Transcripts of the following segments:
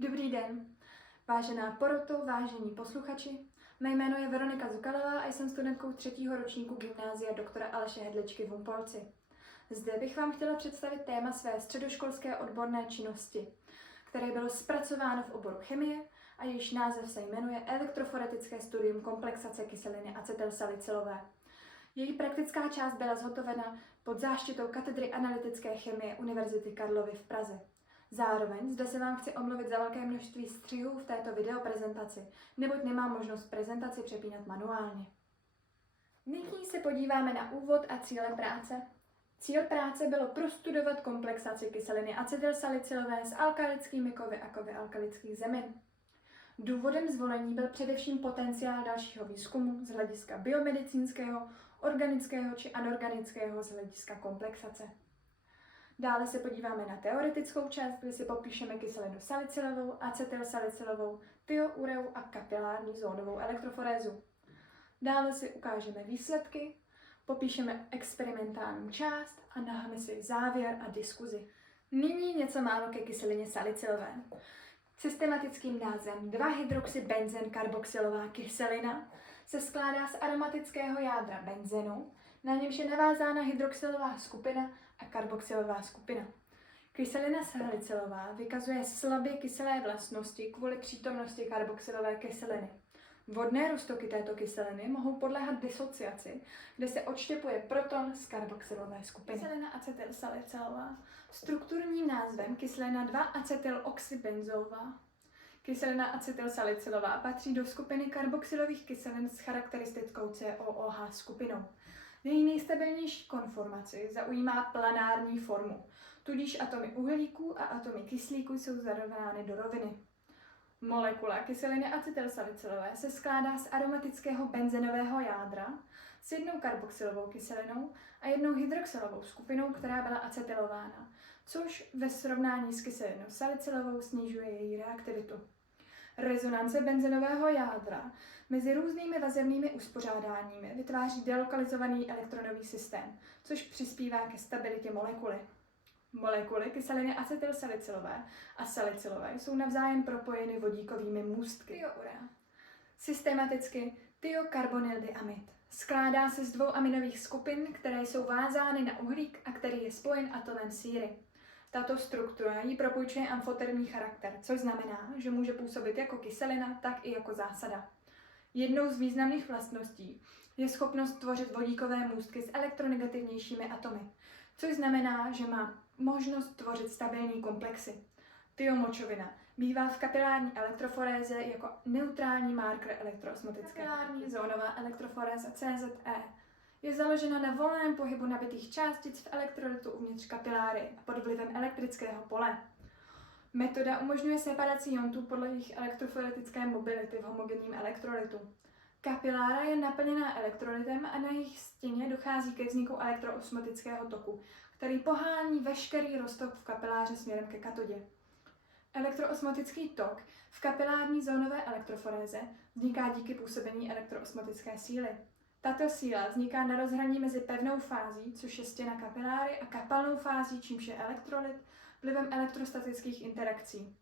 Dobrý den, vážená poroto, vážení posluchači. Mé jméno je Veronika Zukalová a jsem studentkou 3. ročníku gymnázia doktora Aleše Hedličky v Humpolci. Zde bych vám chtěla představit téma své středoškolské odborné činnosti, které bylo zpracováno v oboru chemie a jejíž název se jmenuje Elektroforetické studium komplexace kyseliny acetylsalicylové. Její praktická část byla zhotovena pod záštitou katedry analytické chemie Univerzity Karlovy v Praze. Zároveň zde se vám chci omluvit za velké množství střihů v této videoprezentaci, neboť nemám možnost prezentaci přepínat manuálně. Nyní se podíváme na úvod a cíle práce. Cíl práce bylo prostudovat komplexaci kyseliny acetylsalicylové s alkalickými kovy a kovy alkalických zemin. Důvodem zvolení byl především potenciál dalšího výzkumu z hlediska biomedicínského, organického či anorganického z hlediska komplexace. Dále se podíváme na teoretickou část, kde si popíšeme kyselinu salicylovou, acetylsalicylovou, tioureu a kapilární zónovou elektroforézu. Dále si ukážeme výsledky, popíšeme experimentální část a dáme si závěr a diskuzi. Nyní něco málo ke kyselině salicylové. Systematickým názvem 2-hydroxybenzen-karboxylová kyselina se skládá z aromatického jádra benzenu, na němž je navázána hydroxylová skupina a karboxylová skupina. Kyselina salicylová vykazuje slabě kyselé vlastnosti kvůli přítomnosti karboxylové kyseliny. Vodné roztoky této kyseliny mohou podléhat disociaci, kde se odštěpuje proton z karboxylové skupiny. Kyselina acetylsalicylová strukturním názvem kyselina 2-acetyloxybenzová. Kyselina acetylsalicylová patří do skupiny karboxylových kyselin s charakteristickou COOH skupinou. Její nejstabilnější konformaci zaujímá planární formu, tudíž atomy uhlíku a atomy kyslíku jsou zarovnány do roviny. Molekula kyseliny acetylsalicylové se skládá z aromatického benzenového jádra s jednou karboxylovou kyselinou a jednou hydroxylovou skupinou, která byla acetylována, což ve srovnání s kyselinou salicylovou snižuje její reaktivitu. Rezonance benzenového jádra mezi různými vazebnými uspořádáními vytváří delokalizovaný elektronový systém, což přispívá ke stabilitě molekuly. Molekuly kyseliny acetylsalicylové a salicylové jsou navzájem propojeny vodíkovými můstky. Tioura. Systematicky tiokarbonyldiamid. Skládá se z 2 aminových skupin, které jsou vázány na uhlík a který je spojen atomem síry. Tato struktura jí propůjčuje amfotermní charakter, což znamená, že může působit jako kyselina, tak i jako zásada. Jednou z významných vlastností je schopnost tvořit vodíkové můstky s elektronegativnějšími atomy, což znamená, že má možnost tvořit stabilní komplexy. Tiomočovina bývá v kapilární elektroforéze jako neutrální marker elektroosmotické. Kapilární zónová elektroforéza CZE je založena na volném pohybu nabitých částic v elektrolytu uvnitř kapiláry a pod vlivem elektrického pole. Metoda umožňuje separaci iontů podle jejich elektroforetické mobility v homogenním elektrolytu. Kapilára je naplněná elektrolytem a na jejich stěně dochází ke vzniku elektroosmotického toku, který pohání veškerý roztok v kapiláře směrem ke katodě. Elektroosmotický tok v kapilární zónové elektroforéze vzniká díky působení elektroosmotické síly. Tato síla vzniká na rozhraní mezi pevnou fází, což je stěna kapiláry, a kapalnou fází, čímž je elektrolyt, vlivem elektrostatických interakcí.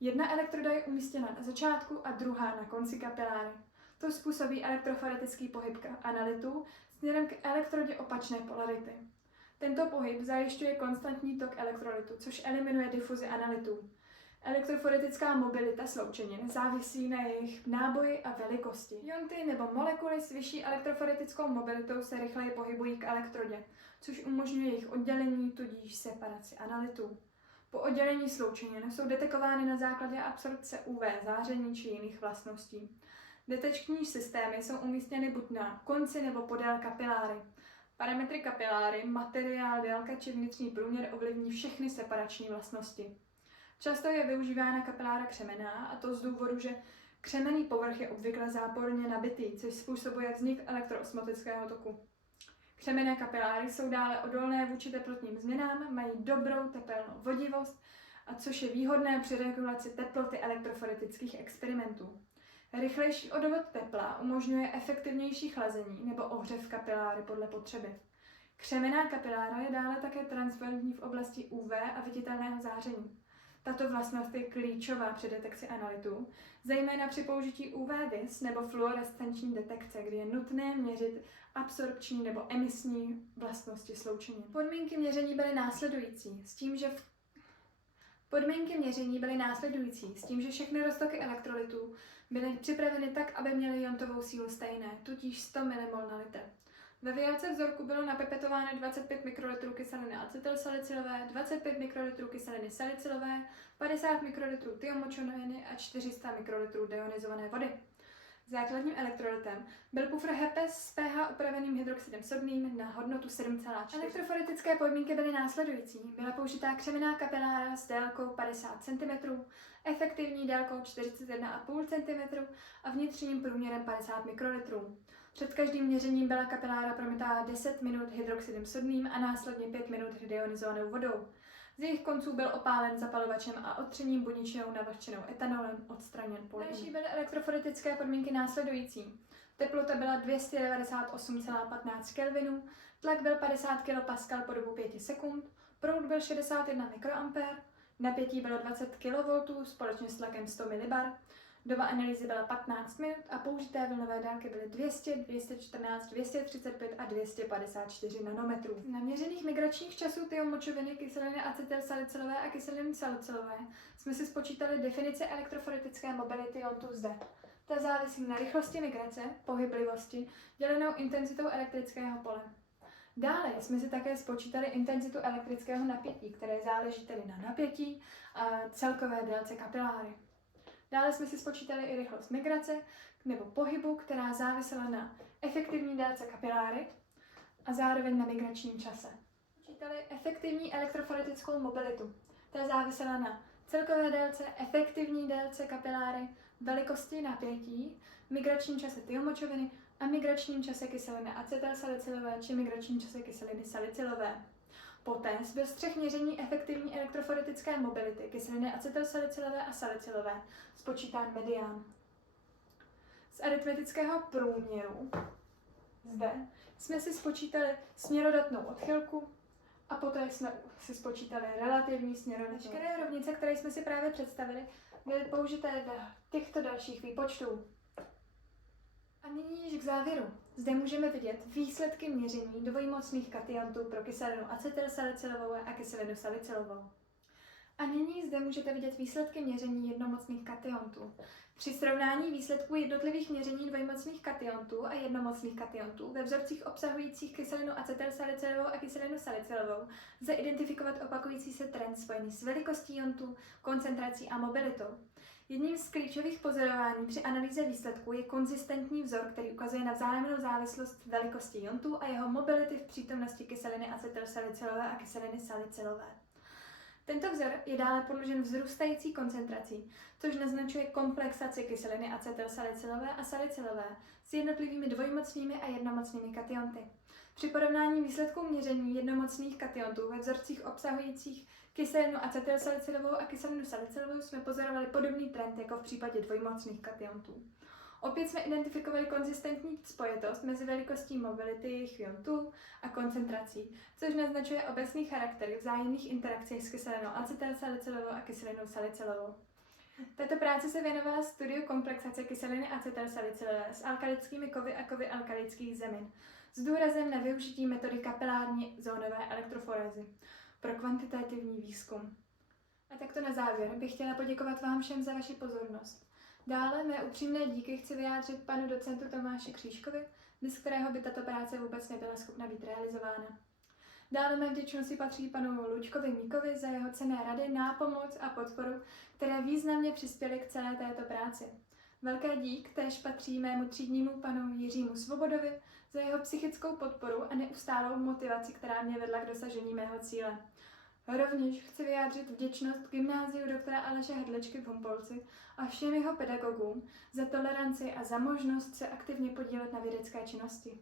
Jedna elektroda je umístěna na začátku a druhá na konci kapiláry. To způsobí elektroforetický pohyb analytů směrem k elektrodě opačné polarity. Tento pohyb zajišťuje konstantní tok elektrolytu, což eliminuje difuzi analytů. Elektroforetická mobilita sloučenin závisí na jejich náboji a velikosti. Ionty nebo molekuly s vyšší elektroforetickou mobilitou se rychleji pohybují k elektrodě, což umožňuje jejich oddělení, tudíž separaci analytů. Po oddělení sloučenin jsou detekovány na základě absorpce UV záření či jiných vlastností. Detekční systémy jsou umístěny buď na konci nebo podél kapiláry. Parametry kapiláry, materiál, délka či vnitřní průměr ovlivní všechny separační vlastnosti. Často je využívána kapilára křemenná, a to z důvodu, že křemenný povrch je obvykle záporně nabitý, což způsobuje vznik elektroosmotického toku. Křemenné kapiláry jsou dále odolné vůči teplotním změnám, mají dobrou tepelnou vodivost, a což je výhodné při regulaci teploty elektroforetických experimentů. Rychlejší odvod tepla umožňuje efektivnější chlazení nebo ohřev kapiláry podle potřeby. Křemenná kapilára je dále také transparentní v oblasti UV a viditelného záření. Tato vlastnost je klíčová při detekci analytů, zejména při použití UV-vis nebo fluorescenční detekce, kdy je nutné měřit absorpční nebo emisní vlastnosti sloučenin. Podmínky měření byly následující, s tím, že všechny roztoky elektrolytů byly připraveny tak, aby měly iontovou sílu stejné, tudíž 100 mmol na litr. Ve výjevce vzorku bylo napipetováno 25 mikrolitrů kyseliny acetylsalicylové, 25 mikrolitrů kyseliny salicylové, 50 mikrolitrů thiomočoviny a 400 mikrolitrů deionizované vody. Základním elektrolytem byl pufr Hepes s pH upraveným hydroxidem sodným na hodnotu 7,4. Elektroforetické podmínky byly následující. Byla použitá křemenná kapilára s délkou 50 cm, efektivní délkou 41,5 cm a vnitřním průměrem 50 mikrolitrů. Před každým měřením byla kapilára promytá 10 minut hydroxidem sodným a následně 5 minut deionizovanou vodou. Z jejich konců byl opálen zapalovačem a otřením budničinou navlhčenou etanolem odstraněn polymr. Další byly elektroforetické podmínky následující. Teplota byla 298,15 Kelvinů, tlak byl 50 kPa po dobu 5 sekund, proud byl 61 mikroampér, napětí bylo 20 kV společně s tlakem 100 mbar, doba analýzy byla 15 minut a použité vlnové délky byly 200, 214, 235 a 254 nanometrů. Na měřených migračních časů thiomočoviny, kyseliny acetylsalicylové a kyseliny salicylové jsme si spočítali definici elektroforetické mobility iontu zde. Ta závisí na rychlosti migrace, pohyblivosti, dělenou intenzitou elektrického pole. Dále jsme si také spočítali intenzitu elektrického napětí, které záleží tedy na napětí a celkové délce kapiláry. Dále jsme si spočítali i rychlost migrace nebo pohybu, která závisela na efektivní délce kapiláry a zároveň na migračním čase. Spočítali efektivní elektroforetickou mobilitu. Ta závisela na celkové délce, efektivní délce kapiláry, velikosti napětí, migračním čase thiomočoviny a migračním čase kyseliny acetylsalicylové či migračním čase kyseliny salicylové. Poté byl z 3 měření efektivní elektroforetické mobility kyseliny acetylsalicylové a salicylové spočítán medián. Z aritmetického průměru zde jsme si spočítali směrodatnou odchylku a poté jsme si spočítali relativní směrodatnou. Veškeré rovnice, které jsme si právě představili, byly použité do těchto dalších výpočtů. A nyní již k závěru. Zde můžeme vidět výsledky měření dvojmocných kationtů pro kyselinu acetylsalicylovou a kyselinu salicylovou. A nyní zde můžete vidět výsledky měření jednomocných kationtů. Při srovnání výsledků jednotlivých měření dvojmocných kationtů a jednomocných kationtů ve vzorcích obsahujících kyselinu acetylsalicylovou a kyselinu salicylovou lze identifikovat opakující se trend spojený s velikostí iontů, koncentrací a mobilitou. Jedním z klíčových pozorování při analýze výsledků je konzistentní vzor, který ukazuje na vzájemnou závislost velikosti iontů a jeho mobility v přítomnosti kyseliny acetylsalicylové a kyseliny salicylové. Tento vzor je dále podložen vzrůstající koncentrací, což naznačuje komplexaci kyseliny acetylsalicylové a salicylové s jednotlivými dvojmocnými a jednomocnými kationty. Při porovnání výsledků měření jednomocných kationtů ve vzorcích obsahujících kyselinu acetylsalicylovou a kyselinu salicylovou jsme pozorovali podobný trend jako v případě dvojmocných kationtů. Opět jsme identifikovali konzistentní spojitost mezi velikostí mobility jejich iontů a koncentrací, což naznačuje obecný charakter vzájemných interakcí s kyselinou acetylsalicylovou a kyselinou salicylovou. Tato práce se věnovala studiu komplexace kyseliny acetylsalicylové s alkalickými kovy a kovy alkalických zemin, s důrazem na využití metody kapilární zónové elektroforézy pro kvantitativní výzkum. A takto na závěr bych chtěla poděkovat vám všem za vaši pozornost. Dále mé upřímné díky chci vyjádřit panu docentu Tomáši Křížkovi, bez kterého by tato práce vůbec nebyla schopna být realizována. Dále mé vděčnosti patří panu Luďkovi Míkovi za jeho cenné rady, nápomoc a podporu, které významně přispěly k celé této práci. Velké dík též patří mému třídnímu panu Jiřímu Svobodovi za jeho psychickou podporu a neustálou motivaci, která mě vedla k dosažení mého cíle. Rovněž chci vyjádřit vděčnost gymnáziu doktora Aleše Hedličky v Humpolci a všem jeho pedagogům za toleranci a za možnost se aktivně podílet na vědecké činnosti.